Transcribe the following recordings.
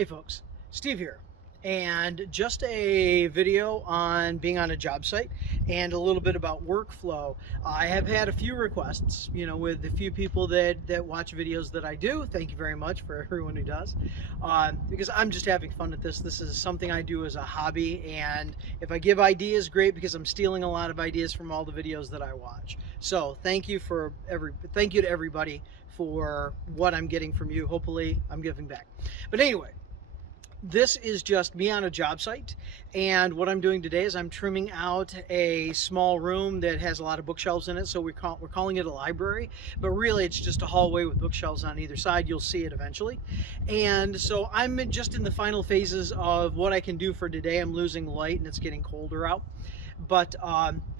Hey folks, Steve here, and just a video on being on a job site and a little bit about workflow. I have had a few requests, with the few people that watch videos that I do. Thank you very much for everyone who does, because I'm just having fun at this. This is something I do as a hobby, and if I give ideas, great, because I'm stealing a lot of ideas from all the videos that I watch. So thank you to everybody for what I'm getting from you. Hopefully I'm giving back. But anyway, this is just me on a job site, and what I'm doing today is I'm trimming out a small room that has a lot of bookshelves in it, so we're calling it a library, but really it's just a hallway with bookshelves on either side. You'll see it eventually. And so I'm just in the final phases of what I can do for today. I'm losing light and it's getting colder out, but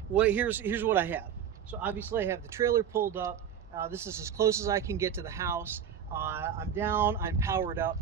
here's what I have. So obviously I have the trailer pulled up. This is as close as I can get to the house. I'm down, I'm powered up.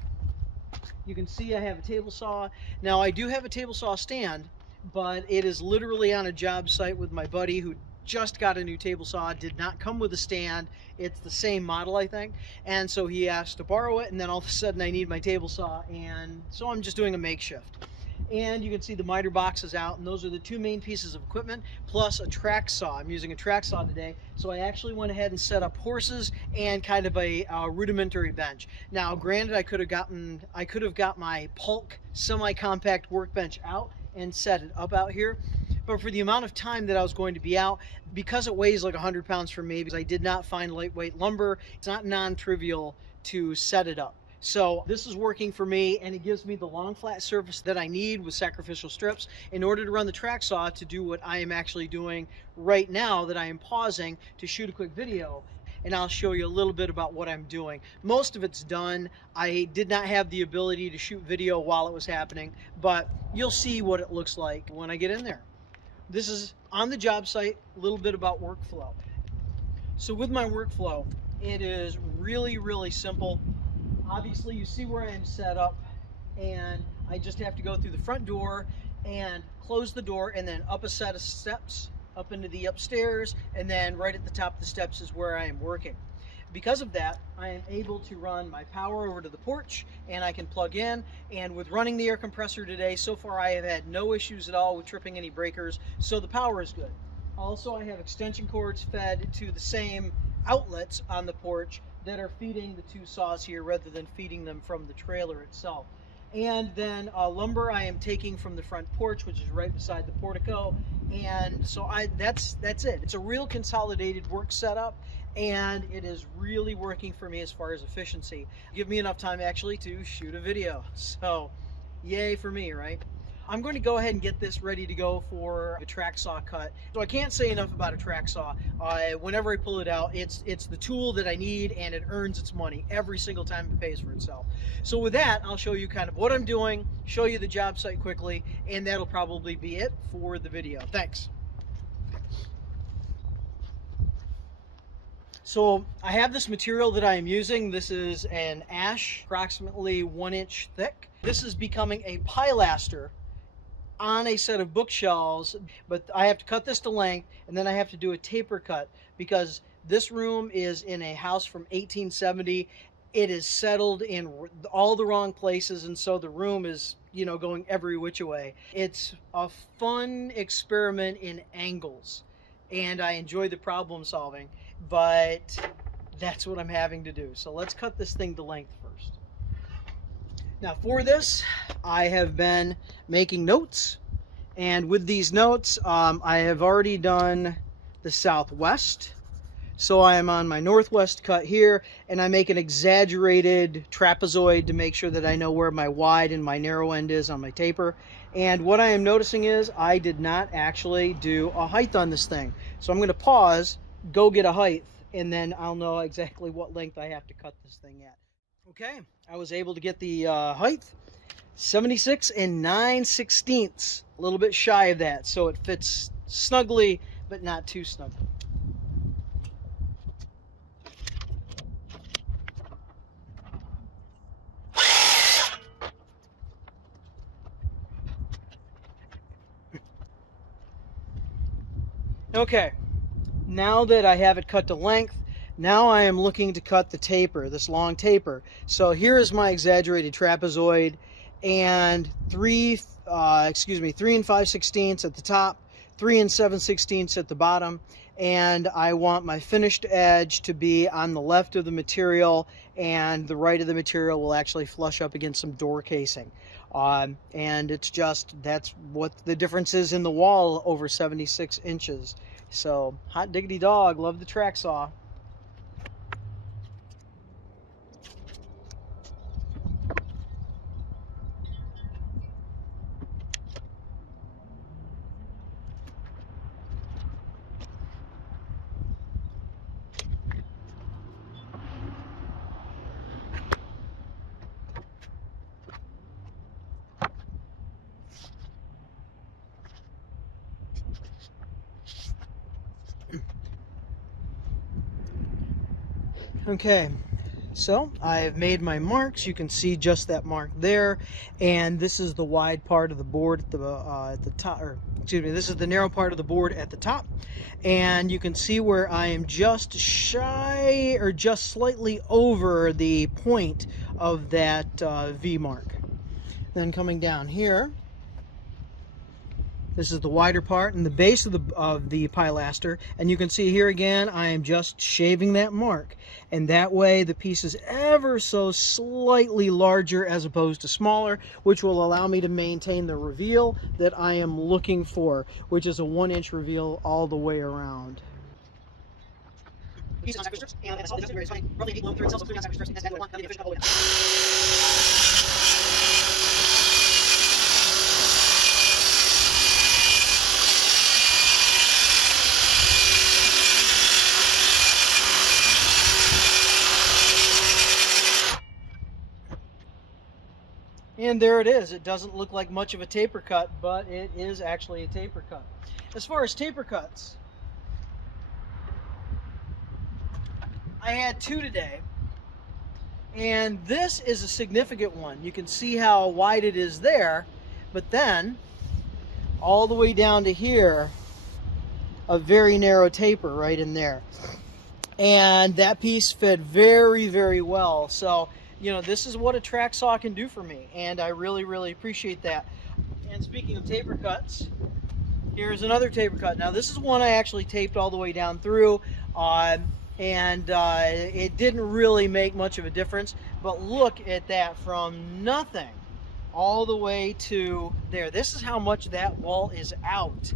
You can see I have a table saw. Now I do have a table saw stand, but it is literally on a job site with my buddy who just got a new table saw. It did not come with a stand. It's the same model, I think. And so he asked to borrow it, and then all of a sudden I need my table saw, and so I'm just doing a makeshift. And you can see the miter box is out, and those are the two main pieces of equipment, plus a track saw. I'm using a track saw today, so I actually went ahead and set up horses and kind of a rudimentary bench. Now, granted, I could have got my Polk semi-compact workbench out and set it up out here, but for the amount of time that I was going to be out, because it weighs like 100 pounds for me, because I did not find lightweight lumber, it's not non-trivial to set it up. So this is working for me, and it gives me the long flat surface that I need with sacrificial strips in order to run the track saw to do what I am actually doing right now, that I am pausing to shoot a quick video. And I'll show you a little bit about what I'm doing. Most of it's done. I did not have the ability to shoot video while it was happening, but you'll see what it looks like when I get in there. This is on the job site, a little bit about workflow. So with my workflow, it is really, really simple. Obviously, you see where I am set up, and I just have to go through the front door and close the door, and then up a set of steps, up into the upstairs, and then right at the top of the steps is where I am working. Because of that, I am able to run my power over to the porch, and I can plug in. And with running the air compressor today, so far I have had no issues at all with tripping any breakers, so the power is good. Also, I have extension cords fed to the same outlets on the porch that are feeding the two saws here rather than feeding them from the trailer itself. And then lumber I am taking from the front porch, which is right beside the portico. And so that's it. It's a real consolidated work setup, and it is really working for me as far as efficiency. Give me enough time actually to shoot a video. So yay for me, right? I'm going to go ahead and get this ready to go for a track saw cut. So I can't say enough about a track saw. Whenever I pull it out, it's the tool that I need, and it earns its money every single time. It pays for itself. So with that, I'll show you kind of what I'm doing, show you the job site quickly, and that'll probably be it for the video. Thanks. So I have this material that I am using. This is an ash, approximately 1 inch thick. This is becoming a pilaster on a set of bookshelves, but I have to cut this to length, and then I have to do a taper cut because this room is in a house from 1870. It is settled in all the wrong places, and so the room is, going every which way. It's a fun experiment in angles, and I enjoy the problem solving, but that's what I'm having to do. So let's cut this thing to length first. Now for this, I have been making notes, and with these notes, I have already done the southwest. So I am on my northwest cut here, and I make an exaggerated trapezoid to make sure that I know where my wide and my narrow end is on my taper. And what I am noticing is I did not actually do a height on this thing. So I'm going to pause, go get a height, and then I'll know exactly what length I have to cut this thing at. Okay, I was able to get the height, 76 9/16, a little bit shy of that, so it fits snugly, but not too snugly. Okay, now that I have it cut to length, Now I am looking to cut the taper, this long taper. So here is my exaggerated trapezoid, and 3 and 5/16 at the top, 3 and 7/16 at the bottom, and I want my finished edge to be on the left of the material, and the right of the material will actually flush up against some door casing. And it's just, that's what the difference is in the wall over 76 inches. So hot diggity dog, love the track saw. Okay, so I've made my marks. You can see just that mark there, and this is the wide part of the board at the top, or excuse me, this is the narrow part of the board at the top, and you can see where I am just shy or just slightly over the point of that V mark. Then coming down here, this is the wider part and the base of the pilaster, and you can see here again I am just shaving that mark, and that way the piece is ever so slightly larger as opposed to smaller, which will allow me to maintain the reveal that I am looking for, which is a 1-inch reveal all the way around. And there it is. It doesn't look like much of a taper cut, but it is actually a taper cut. As far as taper cuts, I had 2 today, and this is a significant one. You can see how wide it is there, but then all the way down to here, a very narrow taper right in there. And that piece fit very, very well. So, you know, this is what a track saw can do for me, and I really, really appreciate that. And speaking of taper cuts, here's another taper cut. Now, this is one I actually taped all the way down through, and it didn't really make much of a difference, but look at that, from nothing all the way to there. This is how much that wall is out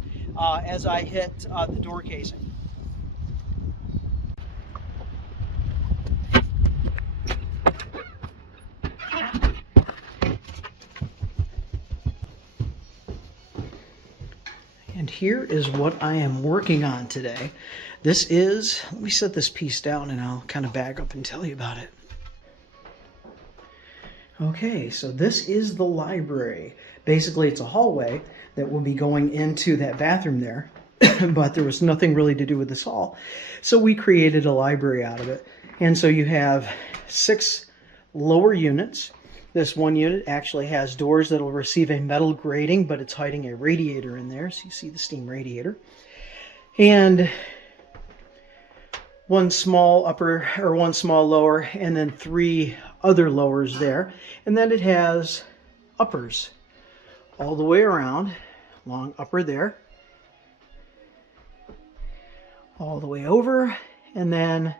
as I hit the door casing. And here is what I am working on today. This is, let me set this piece down and I'll kind of back up and tell you about it. Okay, so this is the library. Basically, it's a hallway that will be going into that bathroom there, but there was nothing really to do with this hall. So we created a library out of it. And so you have 6 lower units. This one unit actually has doors that will receive a metal grating, but it's hiding a radiator in there, so you see the steam radiator. And one small upper, or one small lower, and then 3 other lowers there. And then it has uppers all the way around, long upper there, all the way over, and then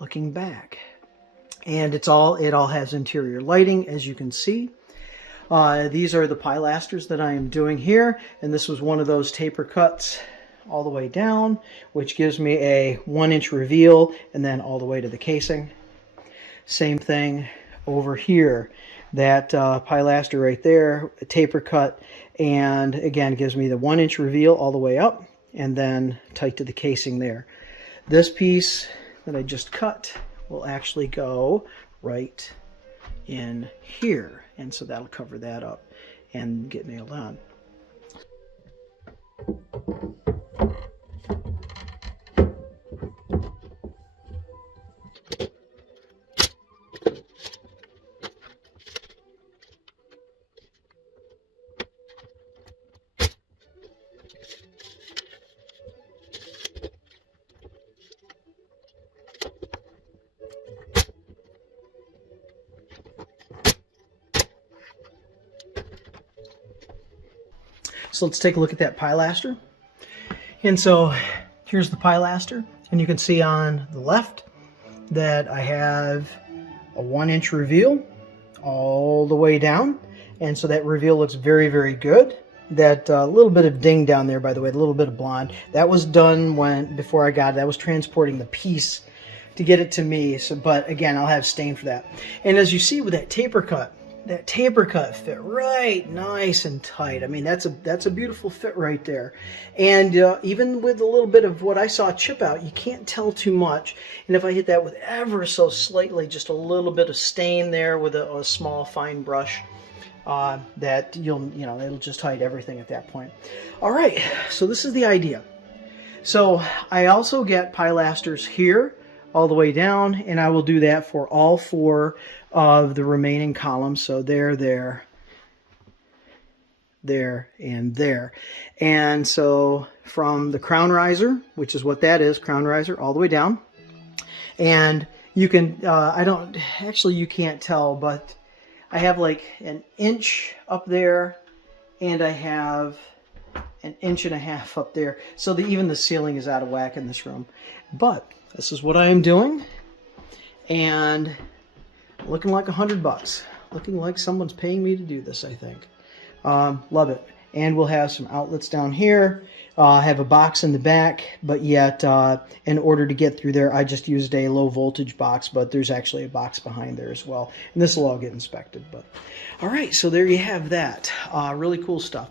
looking back. And it all has interior lighting, as you can see. These are the pilasters that I am doing here, and this was one of those taper cuts all the way down, which gives me a 1-inch reveal, and then all the way to the casing. Same thing over here. That pilaster right there, a taper cut, and again gives me the 1-inch reveal all the way up, and then tight to the casing there. This piece that I just cut will actually go right in here, and so that'll cover that up and get nailed on. So let's take a look at that pilaster. And so here's the pilaster, and you can see on the left that I have a 1-inch reveal all the way down, and so that reveal looks very, very good. That little bit of ding down there, by the way, the little bit of blonde, that was done before I got it. I was transporting the piece to get it to me. So, but again, I'll have stain for that. And as you see with that taper cut fit right nice and tight. I mean, that's a beautiful fit right there. And even with a little bit of what I saw chip out, you can't tell too much. And if I hit that with ever so slightly, just a little bit of stain there with a small fine brush, that it'll just hide everything at that point. All right, so this is the idea. So I also get pilasters here all the way down, and I will do that for all 4 of the remaining columns. So there, and there. And so from the crown riser, which is what that is, crown riser, all the way down. And you can, you can't tell, but I have like an inch up there, and I have an 1.5 inches up there. So even the ceiling is out of whack in this room. But this is what I am doing, and looking like $100. Looking like someone's paying me to do this, I think. Love it. And we'll have some outlets down here. Have a box in the back, but yet in order to get through there, I just used a low voltage box, but there's actually a box behind there as well. And this will all get inspected. But all right, so there you have that. Really cool stuff.